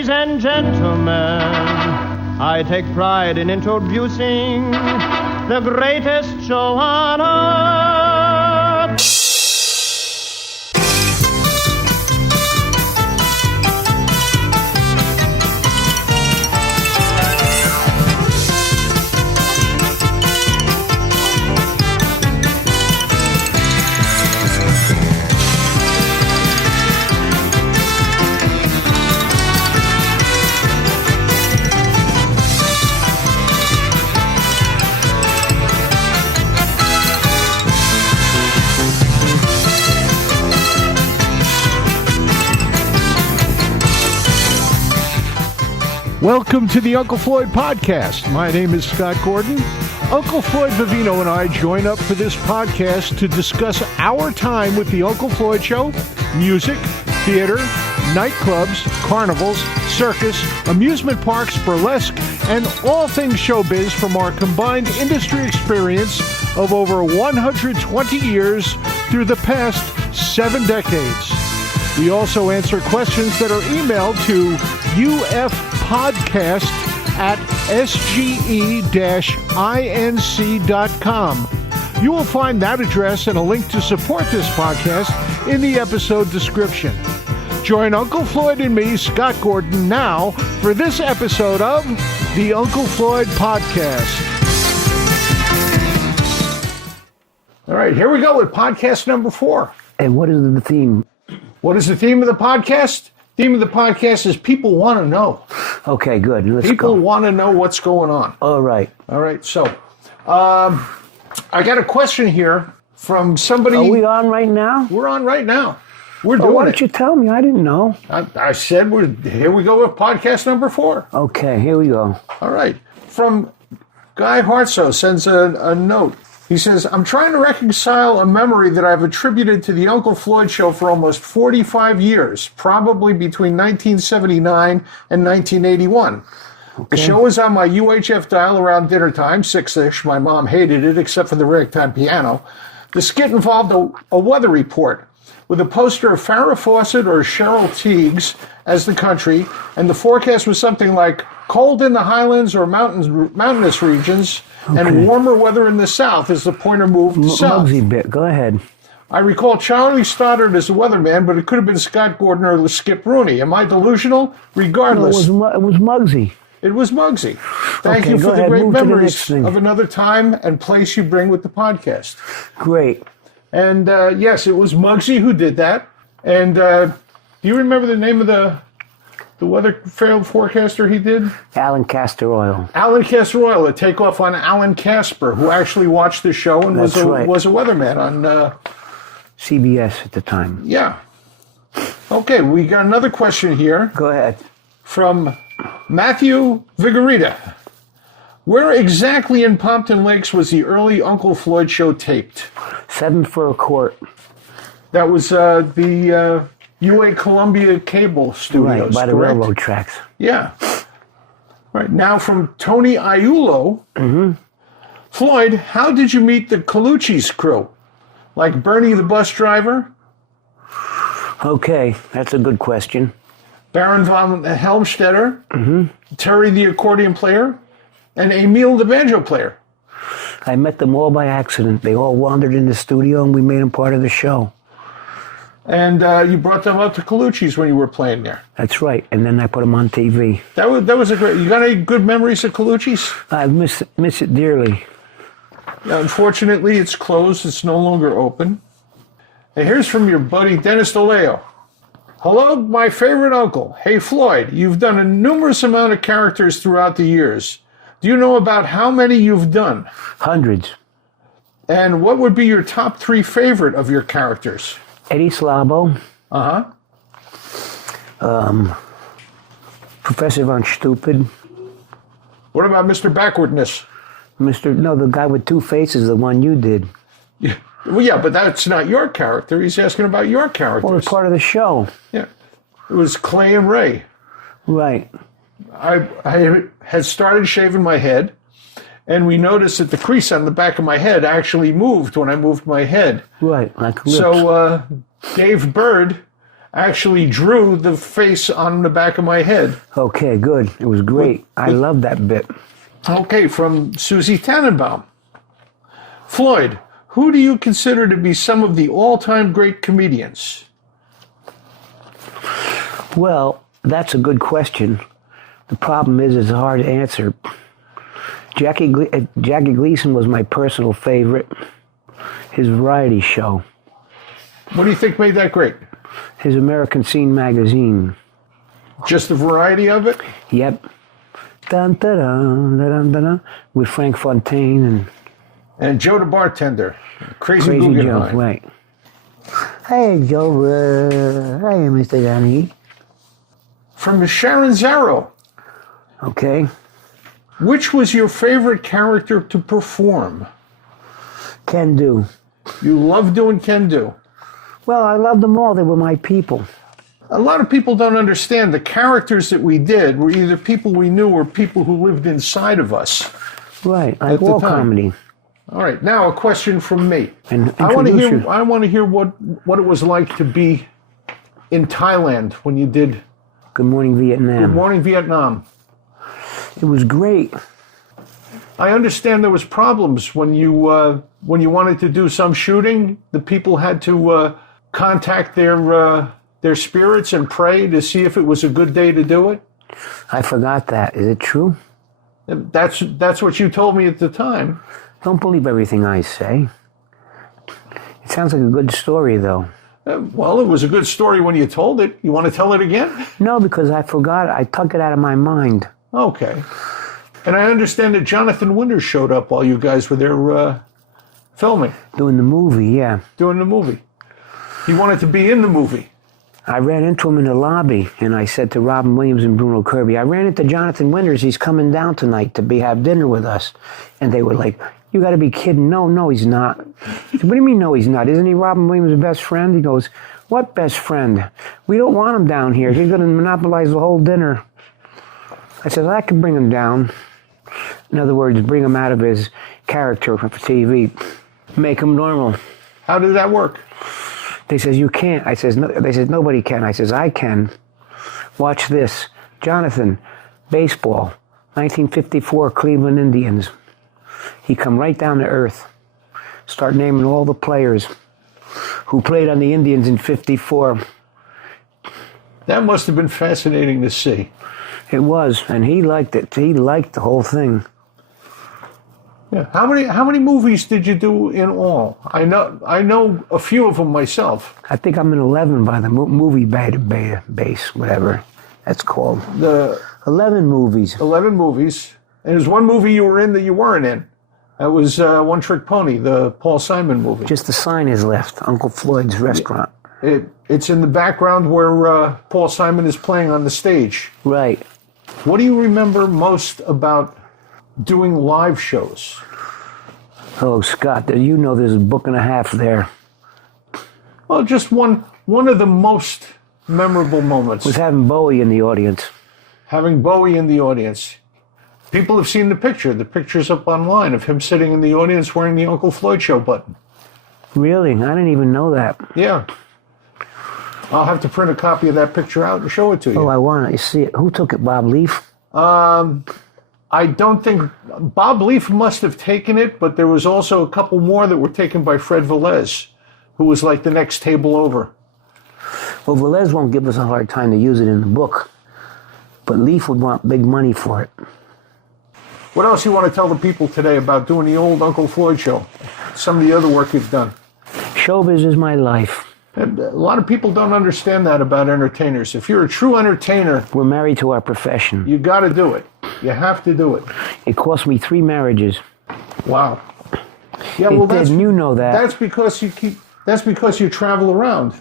Ladies and gentlemen, I take pride in introducing the greatest show on earth. Welcome to the Uncle Floyd podcast. My name is Scott Gordon. Uncle Floyd Vivino and I join up for this podcast to discuss our time with the Uncle Floyd Show, music, theater, nightclubs, carnivals, circus, amusement parks, burlesque, and all things showbiz from our combined industry experience of over 120 years through the past 7 decades. We also answer questions that are emailed to ufpodcast@sge-inc.com. You will find that address and a link to support this podcast in the episode description. Join Uncle Floyd and me, Scott Gordon, now for this episode of the Uncle Floyd Podcast. All right, here we go with podcast number 4. And what is the theme? What is the theme of the podcast? Theme of the podcast is people want to know. Okay, good. Let's People go. want to know what's going on. All right. All right, so I got a question here from somebody. Are we on right now? We're on right now. We're Oh, doing why it. don't you tell me? I didn't know. I said here we go with podcast number 4. Okay, here we go. All right. From Guy Hartso sends a note. He says, I'm trying to reconcile a memory that I've attributed to the Uncle Floyd Show for almost 45 years, probably between 1979 and 1981. Okay. The show was on my UHF dial around dinner time, 6-ish. My mom hated it, except for the ragtime piano. The skit involved a weather report with a poster of Farrah Fawcett or Cheryl Tiegs as the country, and the forecast was something like cold in the highlands or mountainous regions, and warmer weather in the south as the pointer moved south. Muggsy bit. Go ahead. I recall Charlie Stoddard as the weatherman, but it could have been Scott Gordon or Skip Rooney. Am I delusional? Regardless. No, it was Muggsy. It was Muggsy. Thank Okay, you for the ahead. great Move to the memories next thing. of another time and place you bring with the podcast. Great. And yes, it was Muggsy who did that. And do you remember the name of the weather forecaster he did? Alan Castor Oil. Alan Castor Oil, a takeoff on Alan Casper, who actually watched the show and was a weatherman on CBS at the time. Yeah. Okay, we got another question here. Go ahead. From Matthew Vigorita. Where exactly in Pompton Lakes was the early Uncle Floyd show taped? 7th Fur Court. That was the UA Columbia Cable Studios, Right, by the correct? railroad tracks. Yeah. Right, now from Tony Aiulo. Mm-hmm. Floyd, how did you meet the Colucci's crew? Like Bernie the bus driver? Okay, that's a good question. Baron von Helmstetter? Mm-hmm. Terry the accordion player? And Emil the banjo player? I met them all by accident. They all wandered in the studio and we made them part of the show. And you brought them up to Colucci's when you were playing there. That's right. And then I put them on TV. That was a great. You got any good memories of Colucci's? I miss it dearly. Unfortunately, it's closed. It's no longer open. And here's from your buddy Dennis DeLeo. Hello, my favorite uncle. Hey, Floyd, you've done a numerous amount of characters throughout the years. Do you know about how many you've done? Hundreds. And what would be your top 3 favorite of your characters? Eddie Slabo. Uh-huh. Professor Von Stupid. What about Mr. Backwardness? The guy with 2 faces, the one you did. Yeah. Well, yeah, but that's not your character. He's asking about your characters. Well, it's part of the show. Yeah. It was Clay and Ray. Right. I had started shaving my head, and we noticed that the crease on the back of my head actually moved when I moved my head. Right, like lips. So Dave Bird actually drew the face on the back of my head. Okay, good. It was great. I love that bit. Okay, from Susie Tannenbaum. Floyd, who do you consider to be some of the all-time great comedians? Well, that's a good question. The problem is it's hard to answer. Jackie Gleason was my personal favorite. His variety show. What do you think made that great? His American Scene magazine. Just the variety of it? Yep. Dun, dun, dun, dun, dun, dun, with Frank Fontaine and Joe the Bartender. Crazy Joe, Guggenheim. right. Hey, Joe. Hey, Mr. Danny. From Sharon Zarrow. Okay. Which was your favorite character to perform? Can do. You love doing Can Do. Well, I loved them all. They were my people. A lot of people don't understand the characters that we did were either people we knew or people who lived inside of us. Right, like all comedy. All right, now a question from me. And I want to hear what it was like to be in Thailand when you did Good Morning Vietnam. Good Morning Vietnam. It was great. I understand there was problems when you wanted to do some shooting. The people had to contact their spirits and pray to see if it was a good day to do it. I forgot that. Is it true? That's what you told me at the time. Don't believe everything I say. It sounds like a good story, though. Well, it was a good story when you told it. You want to tell it again? No, because I forgot it. I took it out of my mind. Okay. And I understand that Jonathan Winters showed up while you guys were there filming. Doing the movie, yeah. Doing the movie. He wanted to be in the movie. I ran into him in the lobby, and I said to Robin Williams and Bruno Kirby, I ran into Jonathan Winters. He's coming down tonight to have dinner with us. And they were like, you got to be kidding. No, he's not. I said, what do you mean, no, he's not? Isn't he Robin Williams' best friend? He goes, what best friend? We don't want him down here. He's going to monopolize the whole dinner. I said, I can bring him down. In other words, bring him out of his character for TV. Make him normal. How did that work? They says, you can't. I says, no. They says, nobody can. I says, I can. Watch this. Jonathan, baseball, 1954 Cleveland Indians. He come right down to earth. Start naming all the players who played on the Indians in 54. That must have been fascinating to see. It was, and he liked it. He liked the whole thing. Yeah. How many movies did you do in all? I know a few of them myself. I think I'm in 11 by the movie base, whatever that's called. 11 movies. 11 movies. And there's one movie you were in that you weren't in. That was One Trick Pony, the Paul Simon movie. Just the sign is left, Uncle Floyd's restaurant. It's in the background where Paul Simon is playing on the stage. Right. What do you remember most about doing live shows? Oh, Scott, you know there's a book and a half there. Well, just one of the most memorable moments. Was having Bowie in the audience. Having Bowie in the audience. People have seen the picture. The picture's up online of him sitting in the audience wearing the Uncle Floyd Show button. Really? I didn't even know that. Yeah. I'll have to print a copy of that picture out and show it to you. Oh, I want to see it. Who took it, Bob Leaf? I don't think... Bob Leaf must have taken it, but there was also a couple more that were taken by Fred Velez, who was like the next table over. Well, Velez won't give us a hard time to use it in the book, but Leaf would want big money for it. What else you want to tell the people today about doing the old Uncle Floyd Show? Some of the other work you've done. Showbiz is my life. And a lot of people don't understand that about entertainers. If you're a true entertainer... We're married to our profession. You got to do it. You have to do it. It cost me 3 marriages. Wow. Yeah, well, you know that. That's because you travel around.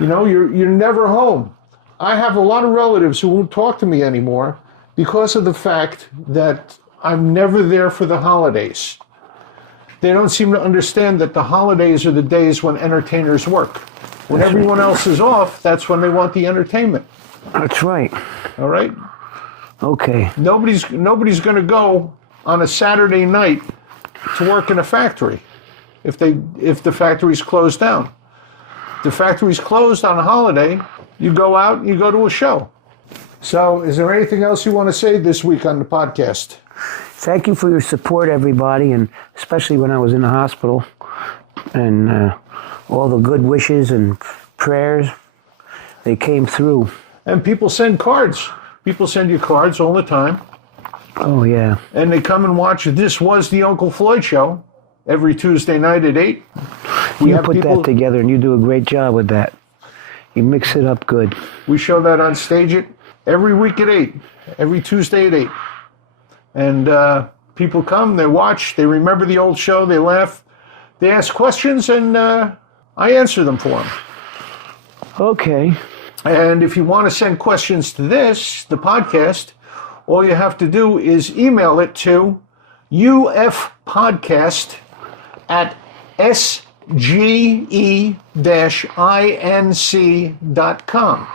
You know, you're never home. I have a lot of relatives who won't talk to me anymore because of the fact that I'm never there for the holidays. They don't seem to understand that the holidays are the days when entertainers work. When everyone else is off, that's when they want the entertainment. That's right. All right? Okay. Nobody's going to go on a Saturday night to work in a factory if the factory's closed down. the factory's closed on a holiday, you go out and you go to a show. So is there anything else you want to say this week on the podcast? Thank you for your support, everybody, and especially when I was in the hospital. And all the good wishes and prayers, they came through. And people send cards. People send you cards all the time. Oh, yeah. And they come and watch This Was the Uncle Floyd Show every Tuesday night at 8. You put that together, and you do a great job with that. You mix it up good. We show that on stage every week at 8, every Tuesday at 8. And people come, they watch, they remember the old show, they laugh, they ask questions, and I answer them for them. Okay. And if you want to send questions to the podcast, all you have to do is email it to ufpodcast@sge-inc.com.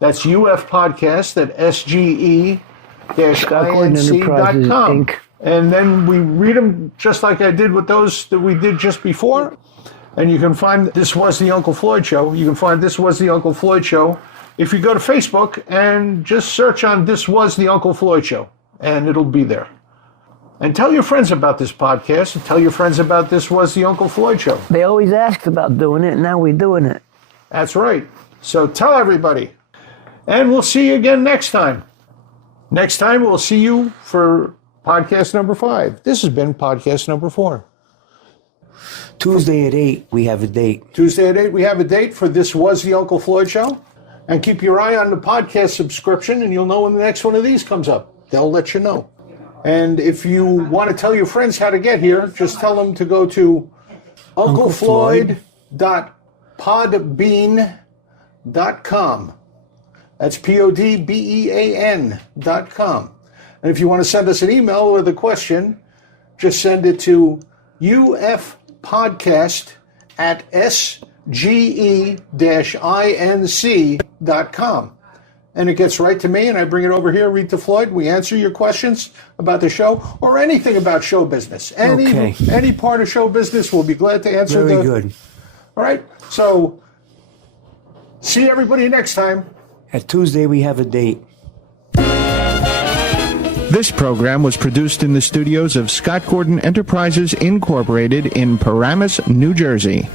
That's ufpodcast@sge-inc.com. And then we read them just like I did with those that we did just before. And you can find This Was the Uncle Floyd Show. You can find This Was the Uncle Floyd Show if you go to Facebook and just search on This Was the Uncle Floyd Show, and it'll be there. And tell your friends about this podcast, and tell your friends about This Was the Uncle Floyd Show. They always asked about doing it, and now we're doing it. That's right. So tell everybody. And we'll see you again next time. Next time, we'll see you for podcast number 5. This has been podcast number 4. Tuesday at 8, we have a date. Tuesday at 8, we have a date for This Was the Uncle Floyd Show. And keep your eye on the podcast subscription, and you'll know when the next one of these comes up. They'll let you know. And if you want to tell your friends how to get here, just tell them to go to unclefloyd.podbean.com. That's podbean.com. And if you want to send us an email with a question, just send it to ufpodcast@sge-inc.com. And it gets right to me, and I bring it over here, read to Floyd. We answer your questions about the show or anything about show business. Any part of show business, we'll be glad to answer. Very good. All right. So, see everybody next time. At Tuesday, we have a date. This program was produced in the studios of Scott Gordon Enterprises, Incorporated in Paramus, New Jersey.